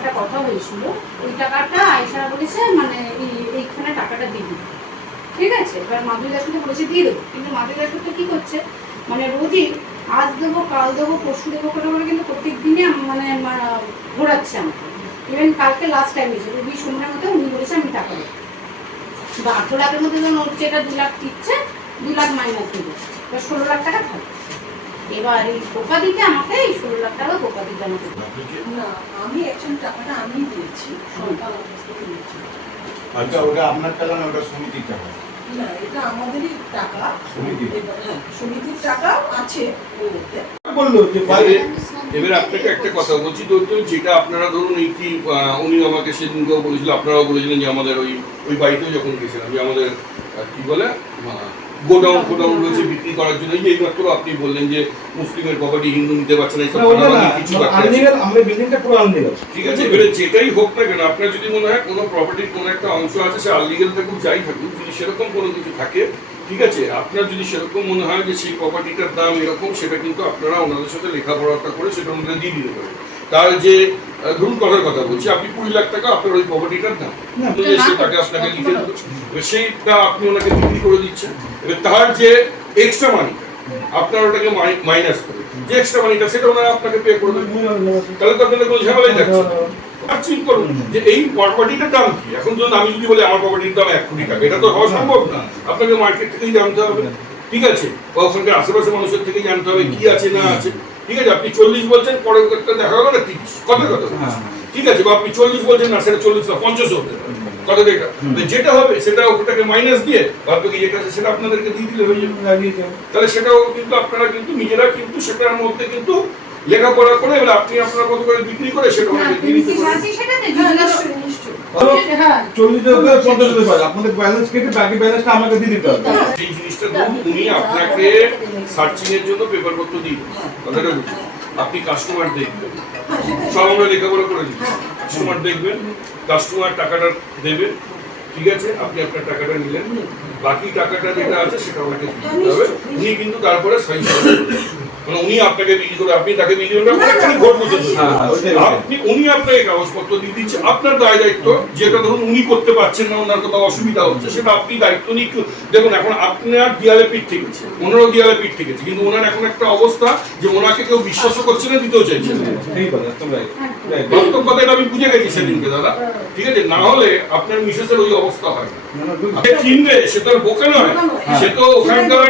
একটা কথা হয়েছিল, ওই টাকাটা আয়েশা বলেছে মানে এইখানে টাকাটা দিবি, ঠিক আছে। এবার মাধুরী দাস কিন্তু বলেছে দিয়ে দেবো, কিন্তু মাধুরী দাস তো কী করছে মানে রোজই আজ দেবো কাল দেবো পরশু দেবো করে বলে কিন্তু প্রত্যেক দিনে মানে ঘোরাচ্ছে আমাকে। ইভেন কালকে লাস্ট টাইম এসে রবি সোমবার মধ্যে উনি বলেছে আমি টাকা দেবো, 8 লাখের মধ্যে যখন ওর যেটা 2 লাখ দিচ্ছে 2 লাখ মাইনাস দেবো, এবার 16 লাখ টাকা থাকে। এবার এই বোকা দিতে আমাকে এই 16 লাখ টাকা বোকা দিতে আমাকে না, আমি অ্যাকচুয়ালি টাকাটা আমিই দিয়েছি, সরকার অফিস থেকে দিয়েছি। আচ্ছা, ওটা আপনার টাকা না, ওটা সমিতির টাকা? না, এটা আমাদেরই টাকা, সমিতির টাকা আছে ওর মধ্যে। বললো যে এবার আপনাকে একটা কথা বলছি, তো যেটা আপনারা ধরুন এই কি উনি আমাকে সেদিনকেও বলেছিল, আপনারাও বলেছিলেন যে আমাদের ওই বাড়িতেও যখন গেছিলাম যে আমাদের কি বলে গোডাউন রয়েছে বিক্রি করার জন্য, এই মাত্র আপনি বললেন যে মুসলিমের প্রপার্টি হিন্দু নিতে পারছে না, কিছু ঠিক আছে। এবারে যেটাই হোক না কেন, আপনার যদি মনে হয় কোনো প্রপার্টির কোনো একটা অংশ আছে, সে আনলিগাল থাকুক যাই থাকুক, যদি সেরকম কোনো কিছু থাকে, ঠিক আছে, আপনার যদি সেরকম মনে হয় যে সেই প্রপার্টিটার দাম এরকম, সেটা কিন্তু আপনারা ওনাদের সাথে লেখাপড়াটা করে সেটা ওনাদের দিয়ে দিতে পারেন। তার যে ধরুন কথার কথা বলছি, আপনি 20 লাখ টাকা আপনার ওই প্রপার্টিটার দাম, সেটাকে আপনাকে লিখে দেবো, সেইটা আপনি ওনাকে বিক্রি করে দিচ্ছেন। এবার তার যে এক্সট্রা মানিটা আপনার ওটাকে মাইনাস করে যে এক্সট্রা মানিটা সেটা ওনারা আপনাকে পে করে দেবেন, তাহলে তো আপনাদের কোনো ঝামেলাই থাকছে না। চিন্তা করুন যে এই প্রপার্টিটার দাম কি। এখন ধরুন আমি যদি বলি আমার প্রপার্টির দাম 1 কোটি টাকা, এটা তো হওয়া সম্ভব না, আপনাকে মার্কেট থেকেই জানতে হবে, ঠিক আছে, বা ওখানকার আশেপাশে মানুষের থেকেই জানতে হবে কি আছে না আছে, ঠিক আছে। আপনি 40 বলছেন, পরের কথা দেখা গেল না 30, কথা ঠিক আছে, বা আপনি 40 বলছেন না, সেটা 40 না 50 হতে পারে, কথা এটা যেটা হবে সেটা ওটাকে মাইনাস দিয়ে ভাববে কি যেটা আছে সেটা আপনাদেরকে দিয়ে দিলে হয়ে যাবে। তাহলে সেটাও কিন্তু আপনারা কিন্তু নিজেরা কিন্তু সেটার মধ্যে কিন্তু লেখাপড়া করে এবার আপনি আপনার মতো করে বিক্রি করে সেটা দিয়ে দিতে পারেন। 40 হতে পারে, আপনাদের ব্যালেন্স কেটে বাকি ব্যালেন্সটা আমাকে দিয়ে দিতে হবে। সেই জিনিসটা ধরুন উনি আপনাকে সার্চিং এর জন্য পেপারপত্র দিয়ে কথাটা বুঝুন, আপনি কাস্টমার দেখবেন, সব আমরা লেখাপড়া করে দিচ্ছি, কাস্টমার দেখবেন, কাস্টমার টাকাটা দেবে, ঠিক আছে, আপনি আপনার টাকাটা নিলেন, বাকি টাকাটা যেটা আছে সেটা ওনাকে দিতে হবে। উনি কিন্তু তারপরে সাইন করবেন, মানে উনি আপনাকে বিক্রি করে আপনি তাকে বিক্রি করবেন, ভোট বুঝতে আপনি উনি আপনাকে কাগজপত্র দিয়ে দিচ্ছে, আপনার দায় দায়িত্ব যেটা ধরুন উনি করতে পারছেন না, ওনার কোথাও অসুবিধা হচ্ছে, সেটা আপনি দায়িত্ব নিয়ে দেখুন। এখন আপনার দেয়ালে পিঠ ঠেকেছে, ওনারও দেয়ালে পিঠ ঠেকেছে, কিন্তু ওনার এখন একটা অবস্থা যে ওনাকে কেউ বিশ্বাস করছে না, দিতেও চাইছে না। বাস্তব কথা এটা আমি বুঝে গেছি সেদিনকে দাদা, ঠিক আছে। না হলে আপনার মিসেসের ওই অবস্থা হয় না, চিনবে, সে তো আর বোকা নয়, সে তো ওখানকার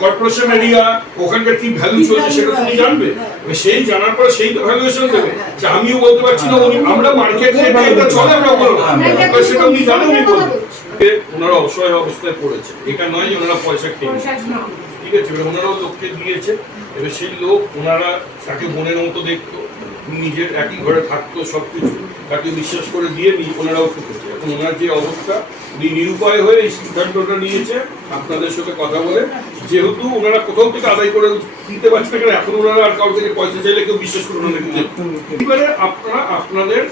কর্পোরেশন এরিয়া, ওখানকার কি ভ্যালু চলছে সেটা তুমি জানবে, সেই জানার পরে সেই তো ভ্যালুয়েশন দেবে। যে আমিও বলতে পারছি না, আমরা মার্কেট রেটে এটা চলে, আমরা বলবো সেটা উনি জানেন, উনি বলবেন। ওনারা অসহায় অবস্থায় পড়েছে, এটা নয় যে ওনারা পয়সা খেয়েছে, ঠিক আছে, ওনারাও লোককে দিয়েছে। এবার সেই লোক ওনারা তাকে বোনের মতো দেখতো, নিজের একই ঘরে থাকতো, সবকিছু তাকে বিশ্বাস করে দিয়ে ওনারাও ঠকেছে। এখন ওনার যে অবস্থা, উনি নিরুপায় হয়ে এই সিদ্ধান্তটা নিয়েছে আপনাদের সাথে কথা বলে, যেহেতু ওনারা কোথাও থেকে আদায় করে দিতে পারছে না, এখন ওনারা আর কারোর থেকে পয়সা চাইলে কেউ বিশ্বাস করে ওনারা কিন্তু এবারে আপনারা আপনাদের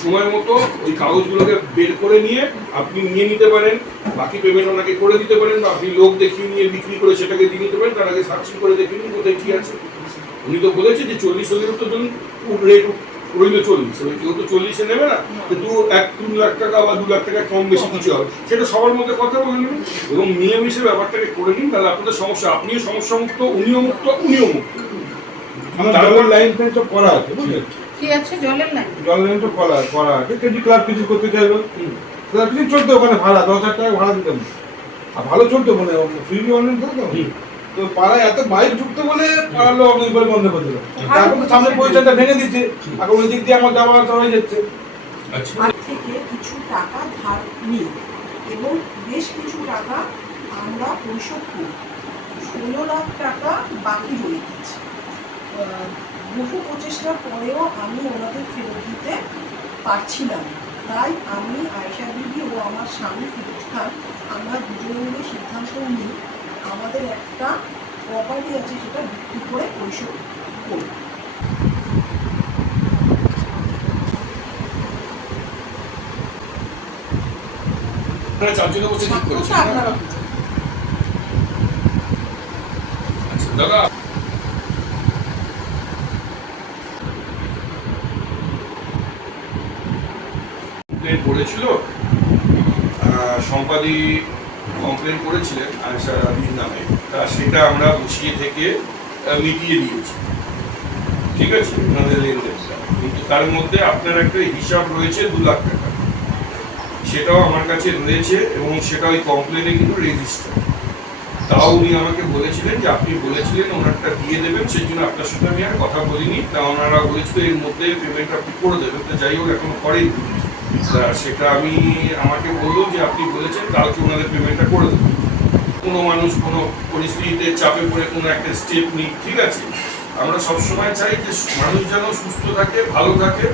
সময় মতো ওই কাগজগুলোকে বের করে নিয়ে আপনি নিয়ে নিতে পারেন, বাকি পেমেন্ট ওনাকে করে দিতে পারেন, বা আপনি লোক দেখিয়ে নিয়ে বিক্রি করে সেটাকে দিয়ে নিতে পারেন, তার আগে সার্চিং করে দেখে নিন কোথায় কি আছে। উনি তো বলেছে যে 40 হলেও তো ধরুন রেট রইল 40, কেউ তো 40-এ নেবে না, তো 1-2 লাখ টাকা বা 2 লাখ টাকা কম বেশি কিছু হবে, সেটা সবার মধ্যে কথা বলে নেবেন এবং মিলেমিশে ব্যাপারটাকে করে নিন, তাহলে আপনাদের সমস্যা, আপনিও সমস্যা মুক্ত, উনিও মুক্ত, উনিও মুক্ত। তারপর লাইন ফেন সব করা আছে, বুঝলেন কি আছে, জলের লাইন তো করা আছে, কেজি ক্লাব কিছু করতে চাইবে, ক্লাব কিছু চলতো ওখানে ভাড়া 10,000 টাকা ভাড়া দিতাম, আর ভালো চলতো মানে ফ্রি অনলাইন করতো। তো পাড়ায় এত বাইক ঢুকতে বলে পাড়ার লোক অনেক বন্ধ করে দিল, এখন তো সামনে পয়সাটা ভেঙে দিচ্ছে, এখন ওই দিক দিয়ে আমার যাওয়া আসা হয়ে যাচ্ছে। থেকে কিছু টাকা ধার নিই এবং বেশ কিছু টাকা আমরা পরিশোধ করি, 16 লাখ টাকা বাকি রয়ে গেছে। বহু প্রচেষ্টার পরেও আমি ওনাদের ফেরত দিতে পারছিলাম না, তাই আমি আয়েশা বিবি ও আমার স্বামী ফিরোজ খান আমরা দুজনে মিলে সিদ্ধান্ত নিই আমাদের একটা প্রপার্টি আছে সেটা বিক্রি করে পরিশোধ করব। চারজনে বসে ঠিক করেছেন দাদা। কমপ্লেন করেছিল, সম্পাদি কমপ্লেন করেছিলেন আয়শা রাবির নামে, তা সেটা আমরা বসিয়ে থেকে মিটিয়ে দিয়েছি, ঠিক আছে, ওনাদের লেনদেনটা। কিন্তু তার মধ্যে আপনার একটা হিসাব রয়েছে 2 লাখ টাকা, সেটাও আমার কাছে রয়েছে এবং সেটা ওই কমপ্লেনে কিন্তু রেজিস্টার। তাও উনি আমাকে বলেছিলেন যে আপনি বলেছিলেন ওনারটা দিয়ে দেবেন, সেই জন্য আপনার সাথে আমি আর কথা বলিনি। তা ওনারা বলেছিল এর মধ্যে পেমেন্ট আপনি করে দেবেন, তো যাই হোক এখনো করেনি। সেটা আমাকে বললো যে আপনি বলেছেন কালকে ওনাদের পেমেন্টটা করে দেবেন। কোনো মানুষ কোনো পরিস্থিতিতে চাপে পড়ে কোনো একটা স্টেপ নিই, ঠিক আছে। আমরা সবসময় চাই যে মানুষ যেন সুস্থ থাকে, ভালো থাকে,